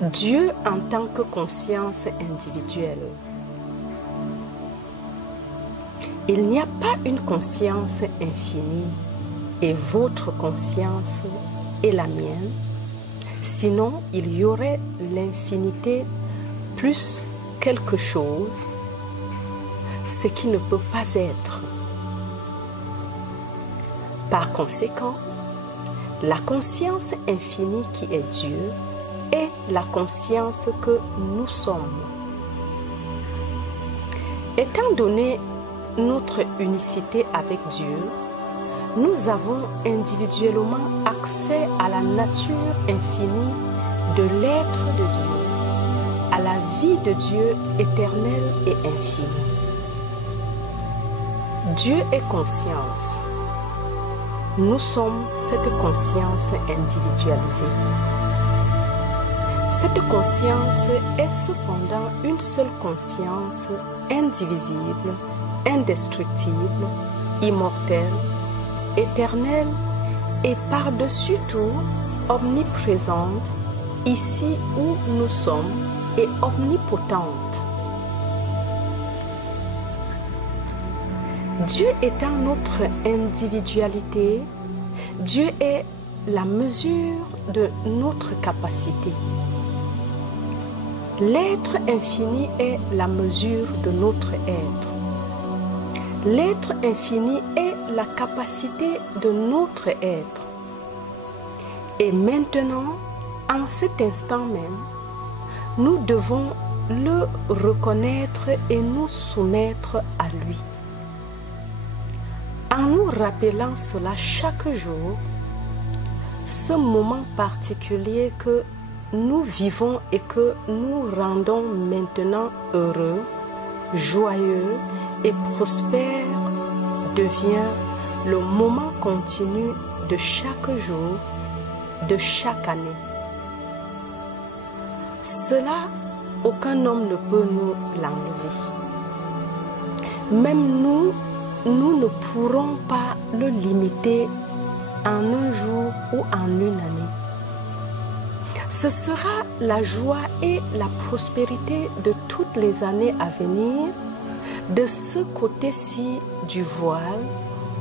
Dieu en tant que conscience individuelle. Il n'y a pas une conscience infinie et votre conscience est la mienne, sinon il y aurait l'infinité plus quelque chose, ce qui ne peut pas être. Par conséquent, la conscience infinie qui est Dieu est la conscience que nous sommes. Étant donné notre unicité avec Dieu, nous avons individuellement accès à la nature infinie de l'être de Dieu, à la vie de Dieu éternelle et infinie. Dieu est conscience. Nous sommes cette conscience individualisée. Cette conscience est cependant une seule conscience indivisible, indestructible, immortelle, éternelle et par-dessus tout omniprésente, ici où nous sommes, et omnipotente. Dieu étant notre individualité, Dieu est la mesure de notre capacité. L'être infini est la mesure de notre être. L'être infini est la capacité de notre être. Et maintenant, en cet instant même, nous devons le reconnaître et nous soumettre à lui. En nous rappelant cela chaque jour, ce moment particulier que nous vivons et que nous rendons maintenant heureux, joyeux et prospère devient le moment continu de chaque jour, de chaque année. Cela, aucun homme ne peut nous l'enlever. Même nous ne pourrons pas le limiter en un jour ou en une année. Ce sera la joie et la prospérité de toutes les années à venir, de ce côté-ci du voile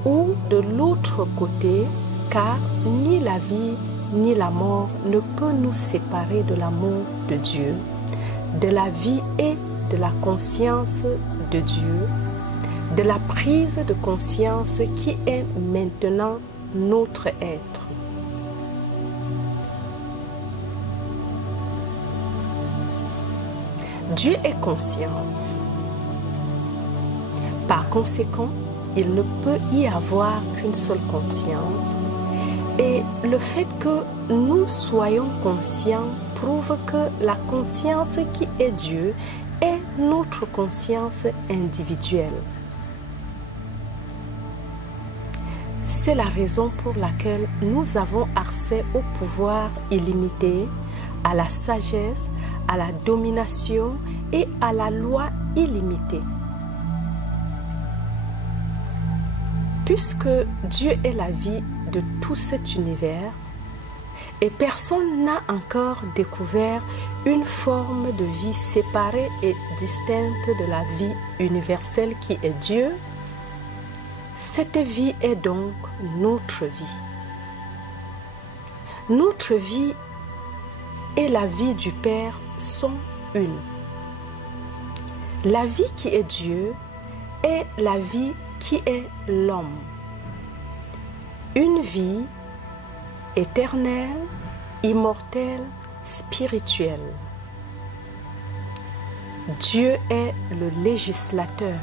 ou de l'autre côté, car ni la vie ni la mort ne peut nous séparer de l'amour de Dieu, de la vie et de la conscience de Dieu, de la prise de conscience qui est maintenant notre être. Dieu est conscience. Par conséquent, il ne peut y avoir qu'une seule conscience. Et le fait que nous soyons conscients prouve que la conscience qui est Dieu est notre conscience individuelle. C'est la raison pour laquelle nous avons accès au pouvoir illimité, à la sagesse, à la domination et à la loi illimitée. Puisque Dieu est la vie de tout cet univers et personne n'a encore découvert une forme de vie séparée et distincte de la vie universelle qui est Dieu, cette vie est donc notre vie. Notre vie et la vie du Père sont une. La vie qui est Dieu est la vie qui est l'homme. Une vie éternelle, immortelle, spirituelle. Dieu est le législateur.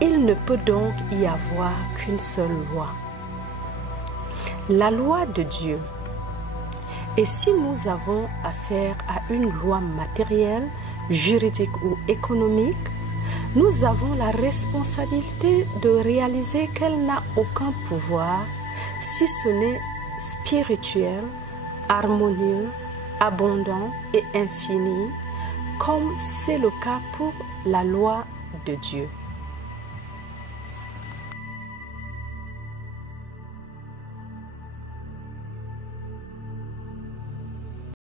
Il ne peut donc y avoir qu'une seule loi. La loi de Dieu. Et si nous avons affaire à une loi matérielle, juridique ou économique, nous avons la responsabilité de réaliser qu'elle n'a aucun pouvoir, si ce n'est spirituel, harmonieux, abondant et infini, comme c'est le cas pour la loi de Dieu.